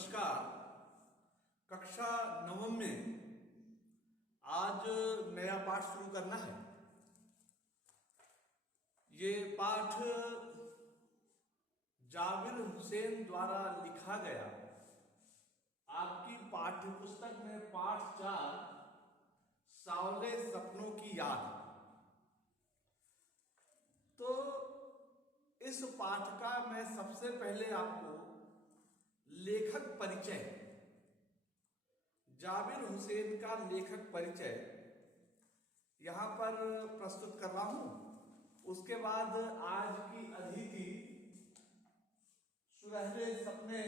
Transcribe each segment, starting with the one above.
नमस्कार। कक्षा नवम में आज नया पाठ शुरू करना है। ये पाठ जाबिर हुसैन द्वारा लिखा गया आपकी पाठ्य पुस्तक में पाठ 4 सावले सपनों की याद। तो इस पाठ का मैं सबसे पहले आपको लेखक परिचय, जाबिर हुसैन का लेखक परिचय यहां पर प्रस्तुत कर रहा हूं। उसके बाद आज की अतिथि सुनहरे सपने,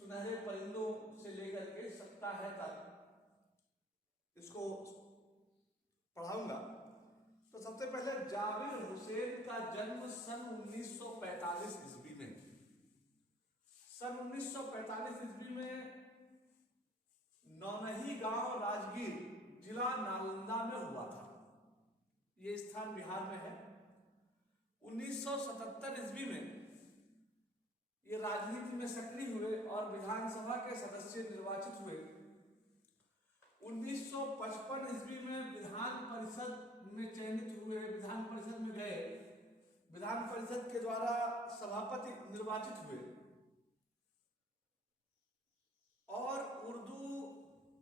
सुनहरे परिंदों से लेकर के सप्ताह है तक इसको पढ़ाऊंगा। तो सबसे पहले जाबिर हुसैन का जन्म सन 1945 ईस्वी में, सन 1945 ईस्वी में नौनही गांव राजगीर जिला नालंदा में हुआ था। यह स्थान बिहार में है। 1977 ईस्वी में ये राजनीति में सक्रिय हुए और विधानसभा के सदस्य निर्वाचित हुए। 1955 ईस्वी में विधान परिषद में चयनित हुए, विधान परिषद में गए, विधान परिषद के द्वारा सभापति निर्वाचित हुए और उर्दू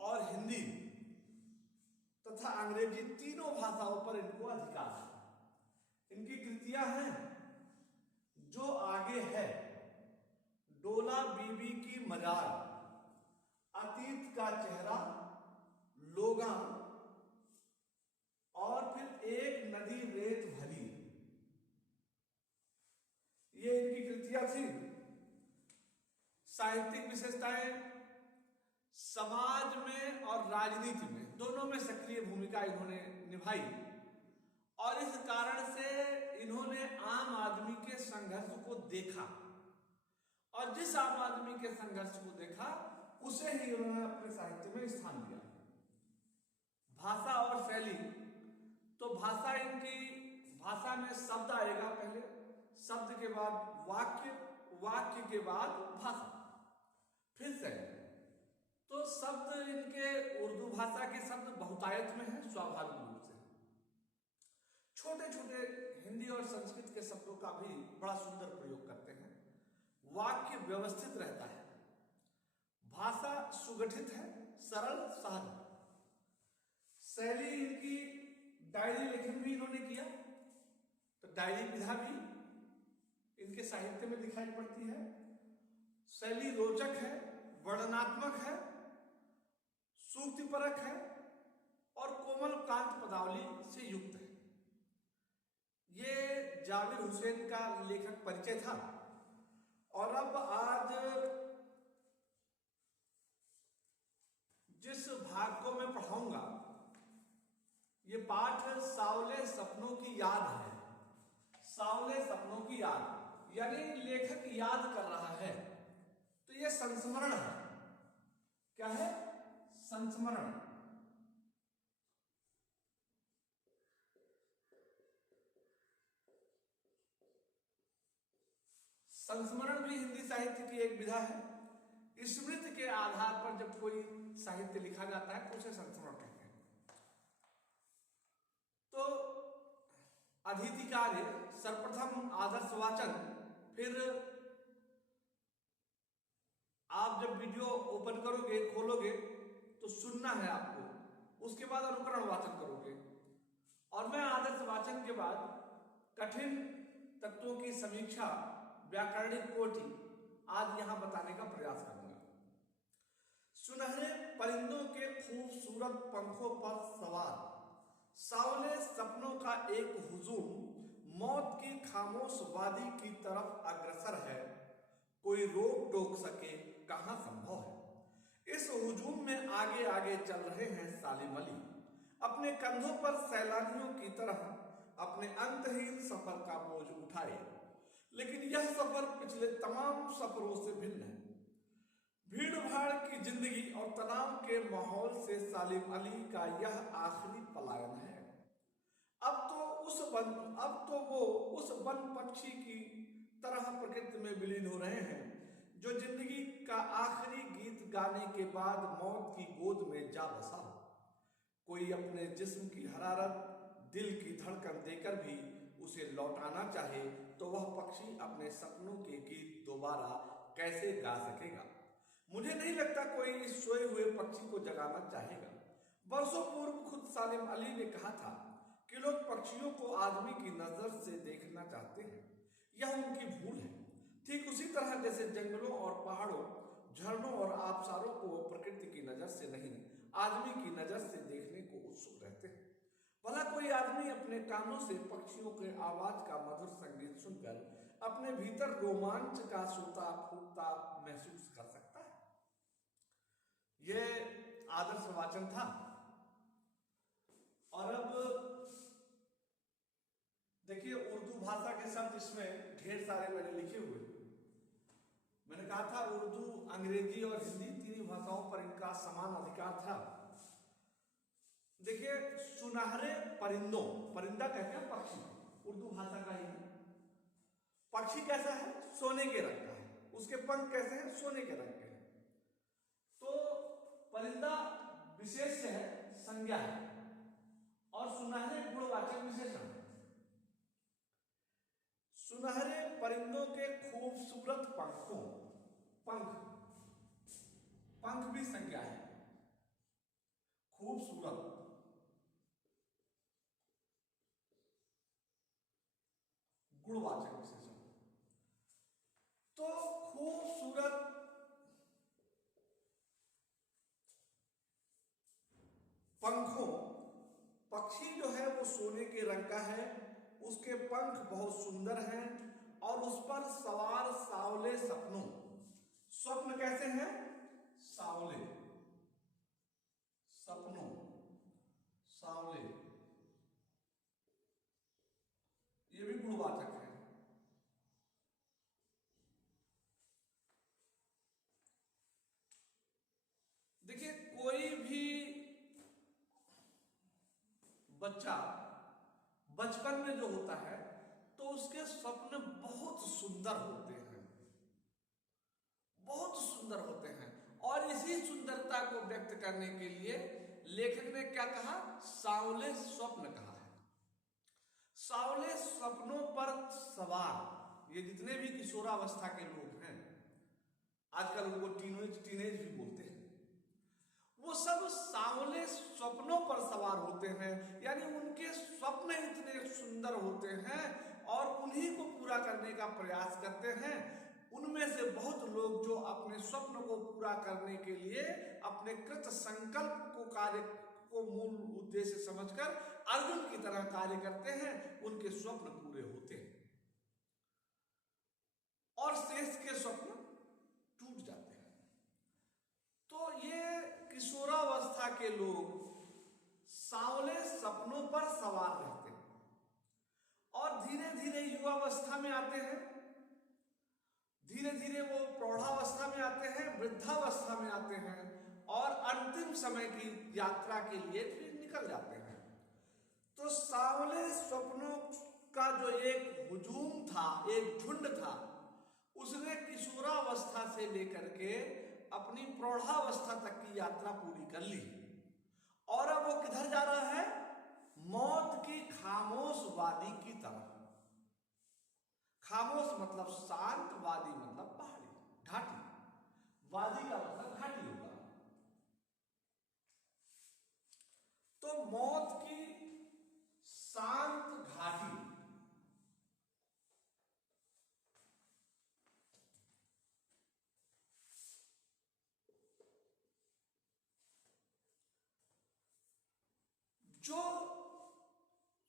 और हिंदी तथा अंग्रेजी तीनों भाषाओं पर इनको अधिकार है। इनकी कृतियां हैं जो आगे है, डोला बीबी की मजार, अतीत का चेहरा, लोगा और फिर एक नदी रेत भरी। ये इनकी कृतियां थी। साहित्यिक विशेषताएं, समाज में और राजनीति में दोनों में सक्रिय भूमिका इन्होंने निभाई और इस कारण से इन्होंने आम आदमी के संघर्ष को देखा और जिस आम आदमी के संघर्ष को देखा उसे ही उन्होंने अपने साहित्य में स्थान दिया। भाषा और शैली, तो भाषा इनकी, भाषा में शब्द आएगा पहले, शब्द के बाद वाक्य, वाक्य के बाद भाषा, फिर शैली। तो शब्द इनके उर्दू भाषा के शब्द बहुतायत में है स्वाभाविक रूप से। छोटे छोटे हिंदी और संस्कृत के शब्दों का भी बड़ा सुंदर प्रयोग करते हैं। वाक्य व्यवस्थित रहता है, भाषा सुगठित है, सरल सहज। शैली इनकी, डायरी लेखन भी इन्होंने किया तो डायरी विधा भी इनके साहित्य में दिखाई पड़ती है। शैली रोचक है, वर्णनात्मक है, सूक्तिपरक है और कोमल कांत पदावली से युक्त है। ये जाबिर हुसैन का लेखक परिचय था। और अब आज जिस भाग को मैं पढ़ाऊंगा ये पाठ सावले सपनों की याद है। सावले सपनों की याद यानी लेखक याद कर रहा है, तो यह संस्मरण है। क्या है? संस्मरण। संस्मरण भी हिंदी साहित्य की एक विधा है। स्मृति के आधार पर जब कोई साहित्य लिखा जाता है तो उसे संस्मरण कहते हैं। तो अतिथि कार्य, सर्वप्रथम आदर्श वाचन, फिर आप जब वीडियो ओपन करोगे, खोलोगे तो सुनना है आपको, उसके बाद अनुकरण वाचन करोगे और मैं आदर्श वाचन के बाद कठिन तत्वों की समीक्षा, व्याकरणिक कोटि आज यहां बताने का प्रयास करूंगा। सुनहरे परिंदों के खूबसूरत पंखों पर सवार सावले सपनों का एक हुजूम मौत की खामोश वादी की तरफ अग्रसर है। कोई रोक टोक सके कहां संभव है। इस हुजूम में आगे आगे चल रहे हैं सालिम अली, अपने कंधों पर सैलानियों की तरह अपने अंतहीन सफर का बोझ उठाए। लेकिन यह सफर पिछले तमाम सफरों से भिन्न है। भीड़ भाड़ की जिंदगी और तनाव के माहौल से सालिम अली का यह आखिरी पलायन है। अब तो वो उस वन पक्षी की तरह प्रकृति में विलीन हो रहे हैं जो जिंदगी का आखिरी गीत गाने के बाद मौत की गोद में जा बसा हो। कोई अपने जिस्म की हरारत, दिल की धड़कन देकर भी उसे लौटाना चाहे तो वह पक्षी अपने सपनों के गीत दोबारा कैसे गा सकेगा। मुझे नहीं लगता कोई इस सोए हुए पक्षी को जगाना चाहेगा। बरसों पूर्व खुद सालिम अली ने कहा था कि लोग पक्षियों को आदमी की नजर से देखना चाहते हैं। यह उनकी भूल है। ठीक उसी तरह जैसे जंगलों और पहाड़ों, झरनों और आबशारों को प्रकृति की नजर से नहीं, आदमी की नजर से देखने को उत्सुक रहते हैं। भला कोई आदमी अपने कानों से पक्षियों के आवाज का मधुर संगीत सुनकर अपने भीतर रोमांच का सोता फूटता महसूस कर सकता है? यह आदर्श वाचन था। और अब देखिए, उर्दू भाषा के शब्द इसमें ढेर सारे मैंने लिखे हुए। मैंने कहा था उर्दू, अंग्रेजी और हिंदी तीन भाषाओं पर इनका समान अधिकार था। देखिए, सुनहरे परिंदों, परिंदा कहते हैं पक्षी, उर्दू भाषा का ही। पक्षी कैसा है? सोने के रंग का है। उसके पंख कैसे हैं? सोने के रंग के हैं। तो परिंदा विशेष है, संज्ञा है, और सुनहरे गुणवाचक विशेषण है। सुनहरे परिंदों के खूबसूरत पंखों, पंख भी संज्ञा है, खूबसूरत। गुणवाचक विशेषण। तो खूबसूरत पंखों, पक्षी जो है वो सोने के रंग का है, उसके पंख बहुत सुंदर हैं और उस पर सवार सावले सपनों। स्वप्न कैसे हैं? सावले, सपनों, सावले, ये भी गुणवाचक है। देखिए, कोई भी बच्चा बचपन में जो होता है तो उसके स्वप्न बहुत सुंदर होते हैं, बहुत सुंदर होते हैं। और इसी सुंदरता को व्यक्त करने के लिए लेखक ने क्या कहा? सावले स्वप्न कहा है। सावले सपनों पर सवार, ये जितने भी किशोरावस्था के लोग हैं, आजकल उनको टीनेज भी बोलते हैं, वो सब सावले स्वप्नों पर सवार होते हैं। यानी उनके स्वप्न इतने सुंदर होते हैं और उन्हीं को पूरा करने का प्रयास करते हैं। उनमें से बहुत लोग जो अपने स्वप्न को पूरा करने के लिए अपने कृत संकल्प को कार्य को मूल उद्देश्य समझकर अर्जुन की तरह कार्य करते हैं, उनके स्वप्न पूरे होते हैं और शेष के स्वप्न टूट जाते हैं। तो ये किशोरावस्था के लोग सावले सपनों पर सवार रहते हैं और धीरे धीरे युवावस्था में आते हैं, धीरे धीरे वो प्रौढ़ावस्था में आते हैं, वृद्धावस्था में आते हैं और अंतिम समय की यात्रा के लिए फिर निकल जाते हैं। तो सावले स्वप्नों का जो एक हुजूम था, एक झुंड था, उसने किशोरावस्था से लेकर के अपनी प्रौढ़ावस्था तक की यात्रा पूरी कर ली और अब वो किधर जा रहा है? मौत की खामोश वादी की तरफ। खामोश मतलब शांत, वादी मतलब पहाड़ी, घाटी, वादी का मतलब घाटी होगा। तो मौत की शांत घाटी, जो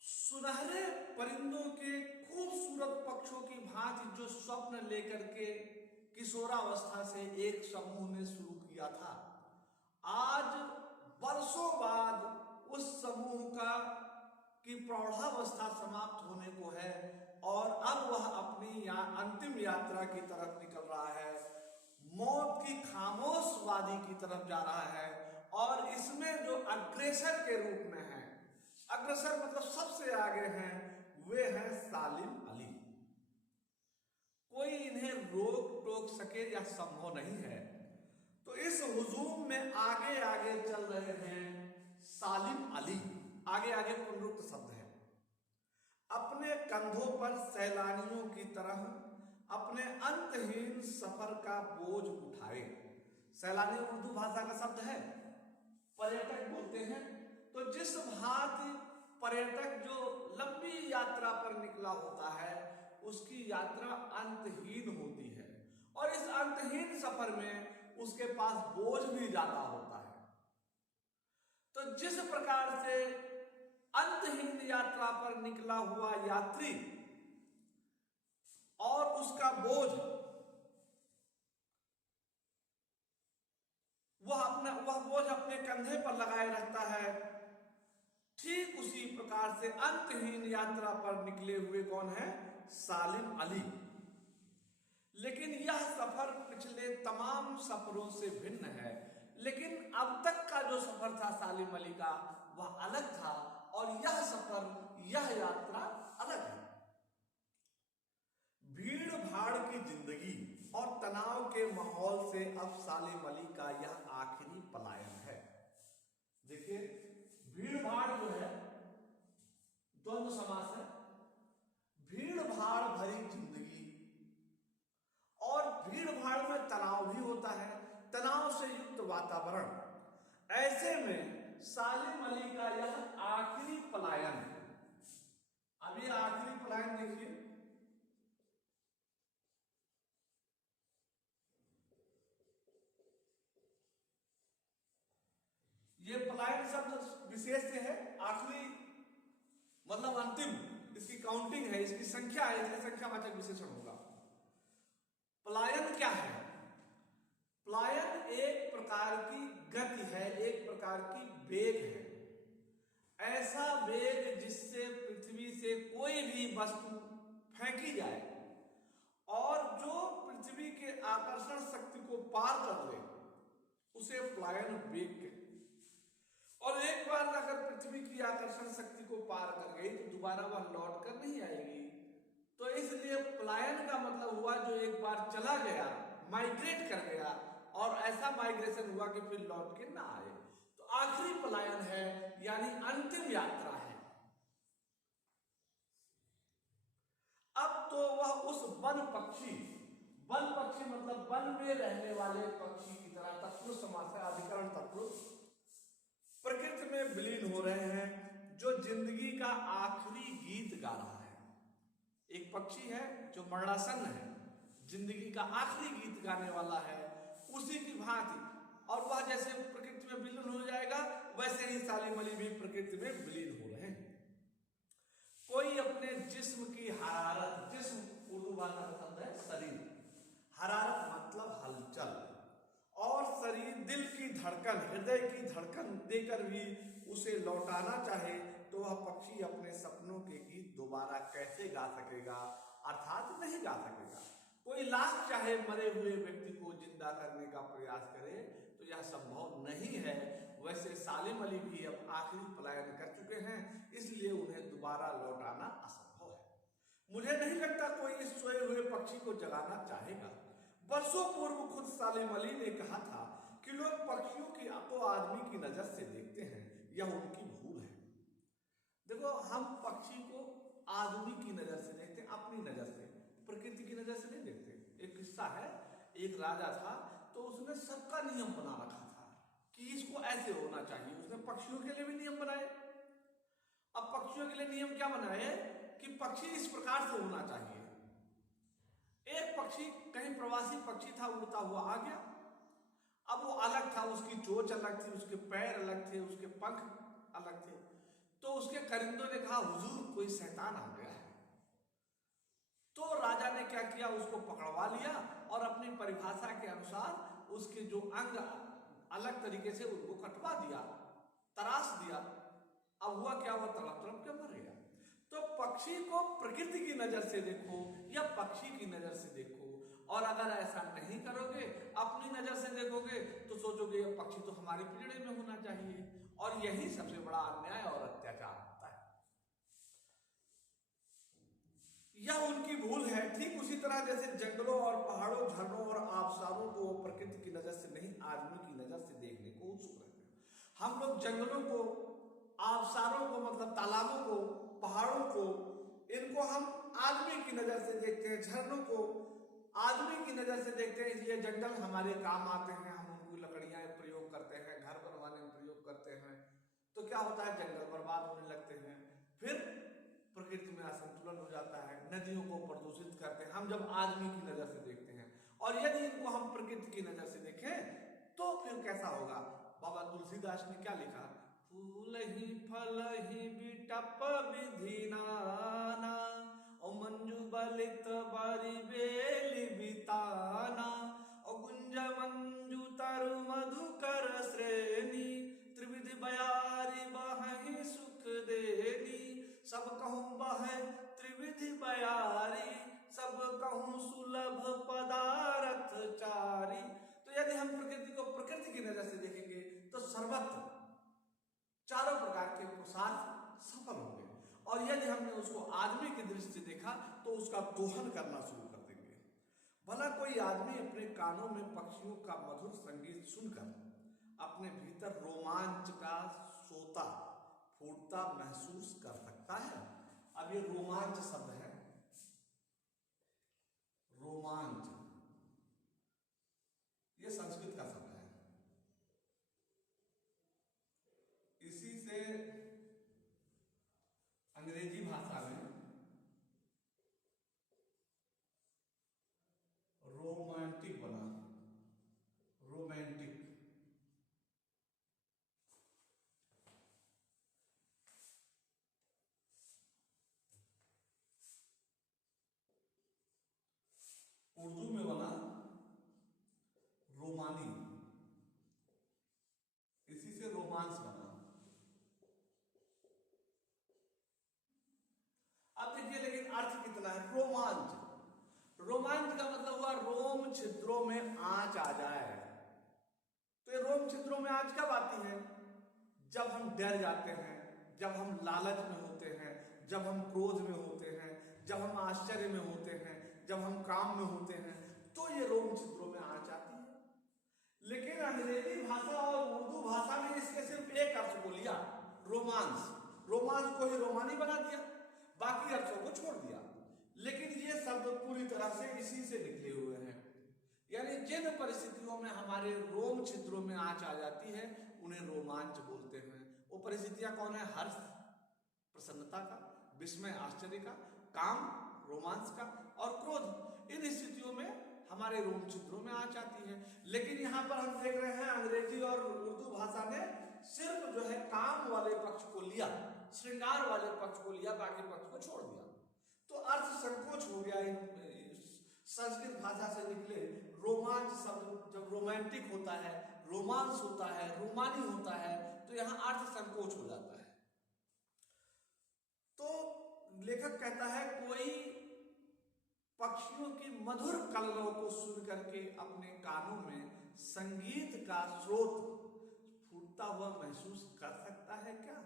सुनहरे परिंदों के खूबसूरत पक्षों की भांति जो स्वप्न लेकर के किशोरावस्था से एक समूह ने शुरू किया था, आज बरसों बाद उस समूह का की प्रौढ़ावस्था समाप्त होने को है और अब वह अपनी अंतिम यात्रा की तरफ निकल रहा है, मौत की खामोश वादी की तरफ जा रहा है। और इसमें जो अग्रेसर के रूप में है, अग्रसर मतलब सबसे आगे हैं, वे हैं सालिम अली। कोई इन्हें रोक टोक सके या संभव नहीं है। तो इस हुजूम में आगे आगे चल रहे हैं सालिम अली। आगे आगे पुनरुक्त शब्द है। अपने कंधों पर सैलानियों की तरह अपने अंतहीन सफर का बोझ उठाए। सैलानी उर्दू भाषा का शब्द है, पर्यटक बोलते हैं। तो जिस भांति पर्यटक जो लंबी यात्रा पर निकला होता है उसकी यात्रा अंतहीन होती है और इस अंतहीन सफर में उसके पास बोझ भी ज्यादा होता है। तो जिस प्रकार से अंतहीन यात्रा पर निकला हुआ यात्री और उसका बोझ वह बोझ अपने कंधे पर लगाए रहता है, ठीक उसी प्रकार से अंतहीन यात्रा पर निकले हुए कौन है? सालिम अली। लेकिन यह सफर पिछले तमाम सफरों से भिन्न है। लेकिन अब तक का जो सफर था सालिम अली का वह अलग था और यह सफर, यह यात्रा अलग है। भीड़ भाड़ की जिंदगी और तनाव के माहौल से अब सालिम अली का यह आखिरी पलायन है। देखिए, भीड़ भाड़ जो है द्वंद्व समास है। भीड़ भाड़ भरी जिंदगी और भीड़ भाड़ में तनाव भी होता है, तनाव से युक्त वातावरण। ऐसे में सालिम अली का यह आखिरी पलायन है। अब ये आखिरी पलायन देखिए, ये पलायन शब्द विशेष से है, आखिरी मतलब अंतिम, इसकी काउंटिंग है, इसकी संख्या है, इसलिए संख्यावाचक विशेषण होगा। पलायन क्या है? पलायन एक प्रकार की गति है, एक प्रकार की वेग है। ऐसा वेग जिससे पृथ्वी से कोई भी वस्तु फेंकी जाए और जो पृथ्वी के आकर्षण शक्ति को पार कर ले उसे पलायन वेग कहते हैं। और एक बार अगर पृथ्वी की आकर्षण शक्ति को पार कर गई तो दोबारा वह लौट कर नहीं आएगी। तो इसलिए पलायन का मतलब हुआ जो एक बार चला गया, माइग्रेट कर गया और ऐसा माइग्रेशन हुआ कि फिर लौट के ना आए। तो आखिरी पलायन है, यानी अंतिम यात्रा है। अब तो वह उस वन पक्षी मतलब वन में रहने वाले पक्षी की तरह, तत्पुरुष समास है, अधिकरण तत्पुरुष, प्रकृति में विलीन हो रहे हैं जो जिंदगी का आखिरी गीत गा रहा है। एक पक्षी है जो मरणासन्न है, जिंदगी का आखिरी गीत गाने वाला है, उसी की भांति। और वह जैसे प्रकृति में विलीन हो जाएगा वैसे ही सालिम अली भी प्रकृति में विलीन हो रहे हैं। कोई अपने जिस्म की हरारत, जिस्म उर्दू भाषा का शब्द है शरीर, हरारत मतलब हलचल, और शरीर दिल की धड़कन, हृदय की धड़कन देकर भी उसे लौटाना चाहे तो वह पक्षी अपने सपनों के गीत दोबारा कैसे गा सकेगा? अर्थात नहीं गा सकेगा। कोई लाख चाहे मरे हुए व्यक्ति को जिंदा करने का प्रयास करे तो यह संभव नहीं है। वैसे सालिम अली भी अब आखिरी पलायन कर चुके हैं, इसलिए उन्हें दोबारा लौटाना असंभव है। मुझे नहीं लगता कोई इस सोए हुए पक्षी को जगाना चाहेगा। वर्षों पूर्व खुद सालिम अली ने कहा था कि लोग पक्षियों की को आदमी की नजर से देखते हैं, यह उनकी भूल है। देखो, हम पक्षी को आदमी की नजर से देखते हैं, अपनी नजर से, प्रकृति की नजर से नहीं देखते। एक किस्सा है, एक राजा था तो उसने सबका नियम बना रखा था कि इसको ऐसे होना चाहिए। उसने पक्षियों के लिए भी नियम बनाए। अब पक्षियों के लिए नियम क्या बनाए कि पक्षी इस प्रकार से होना चाहिए। एक पक्षी, कहीं प्रवासी पक्षी था, उड़ता हुआ आ गया। अब वो अलग था, उसकी चोंच अलग थी, उसके पैर अलग थे, उसके पंख अलग थे। तो उसके करिंदों ने कहा, हुजूर कोई शैतान आ गया है। तो राजा ने क्या किया, उसको पकड़वा लिया और अपनी परिभाषा के अनुसार उसके जो अंग अलग तरीके से उनको कटवा दिया, तराश दिया। अब हुआ क्या, हुआ तड़प तड़प के मर गया। तो पक्षी को प्रकृति की नजर से देखो या पक्षी की नजर से देखो, और अगर ऐसा नहीं करोगे, अपनी नजर से देखोगे तो सोचोगे ये पक्षी तो हमारे पिंजड़े में होना चाहिए, और यही सबसे बड़ा अन्याय और अत्याचार होता है। यह उनकी मूल है, ठीक उसी तरह जैसे जंगलों और पहाड़ों, झरनों और आबशारों को प्रकृति की नजर से नहीं आदमी की नजर से देखने को उत्सुक रहते हैं। हम लोग जंगलों को, आबशारों को मतलब तालाबों को, पहाड़ों को, इनको हम आदमी की नजर से देखते हैं, झरनों को आदमी की नजर से देखते हैं। ये जंगल हमारे काम आते हैं, हम उनको लकड़ियां प्रयोग करते हैं, घर बनवाने में प्रयोग करते हैं। तो क्या होता है, जंगल बर्बाद होने लगते हैं, फिर प्रकृति में असंतुलन हो जाता है, नदियों को प्रदूषित करते हैं हम जब आदमी की नजर से देखते हैं। और यदि इनको हम प्रकृति की नजर से देखें तो फिर कैसा होगा। बाबा तुलसीदास ने क्या लिखा, फूल ही फल ही बिटप विधि नाना, ओ मंजू बलित बारी बेली बिताना, ओ गुंज मंजू तरु मधुकर श्रेणी, त्रिविधि बयारी बहि सुख देनी, सब कहूँ बह त्रिविधि बयारी, सब कहूँ सुलभ पदारथ चारी। तो यदि हम प्रकृति को प्रकृति की नजर से देखेंगे तो सर्वत्र चारों प्रकार के पुरुषार्थ सफल होंगे। और यदि हमने उसको आदमी की दृष्टि से देखा तो उसका दोहन करना शुरू कर देंगे। भला कोई आदमी अपने कानों में पक्षियों का मधुर संगीत सुनकर अपने भीतर रोमांच का सोता फूटता महसूस कर सकता है। अब ये रोमांच शब्द है, रोमांच ये संस्कृत का शब्द है। इसी से अंग्रेजी भाषा में रोमांटिक बना, रोमांटिक। उर्दू में बना रोमानी, इसी से रोमांस बना। अब देखिए लेकिन अर्थ कितना है, रोमांच। रोमांच का मतलब हुआ रोम छिद्रों में आंच आ जाए। तो ये रोम छिद्रों में आंच कब आती है, जब हम डर जाते हैं, जब हम लालच में होते हैं, जब हम क्रोध में होते हैं, जब हम आश्चर्य में होते हैं, जब हम काम में होते हैं, तो ये रोम छिद्रों में आंच आती है। लेकिन अंग्रेजी भाषा और उर्दू भाषा में इसके सिर्फ एक अर्थ को लिया, रोमांस। रोमांस को ही रोमानी बना दिया, बाकी अर्थों को छोड़ दिया। लेकिन ये शब्द पूरी तरह से इसी से निकले हुए हैं। यानी जिन परिस्थितियों में हमारे रोम छिद्रों में आंच आ जाती है उन्हें रोमांच बोलते हैं। वो परिस्थितियां कौन है, हर्ष, प्रसन्नता का, विस्मय, आश्चर्य का, काम, रोमांस का, और क्रोध। इन स्थितियों में हमारे रोम छिद्रों में आंच आती है। लेकिन यहाँ पर हम देख रहे हैं अंग्रेजी और उर्दू भाषा ने सिर्फ जो है काम वाले पक्ष को लिया, श्रृंगार वाले पक्ष को लिया, बाकी पक्ष को छोड़ दिया। तो अर्थ संकोच हो गया। संस्कृत भाषा से निकले रोमांच शब्द जब रोमांटिक होता है, रोमांस होता है, रोमानी होता है, तो यहां अर्थ संकोच हो जाता है। तो लेखक कहता है कोई पक्षियों की मधुर कलरव को सुन करके अपने कानों में संगीत का स्रोत फूटता हुआ महसूस कर सकता है क्या?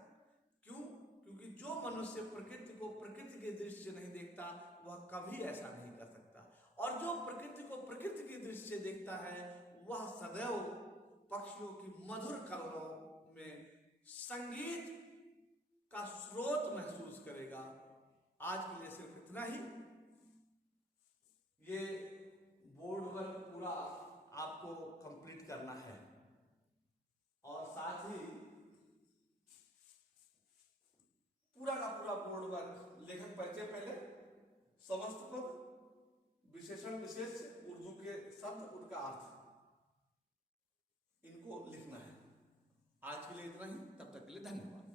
क्यों? क्योंकि जो मनुष्य प्रकृति को प्रकृति की दृष्टि से नहीं देखता वह कभी ऐसा नहीं कर सकता, और जो प्रकृति को प्रकृति की दृष्टि से देखता है वह सदैव पक्षियों की मधुर कलरव में संगीत का स्रोत महसूस करेगा। आज के लिए सिर्फ इतना ही। ये बोर्ड वर्क पूरा आपको कंप्लीट करना है, और साथ ही पूरा का पूरा बोर्ड वर्क, लेखक परिचय पहले, समस्त पद, विशेषण विशेष, उर्दू के शब्द, उनका अर्थ, इनको लिखना है। आज के लिए इतना ही, तब तक के लिए धन्यवाद।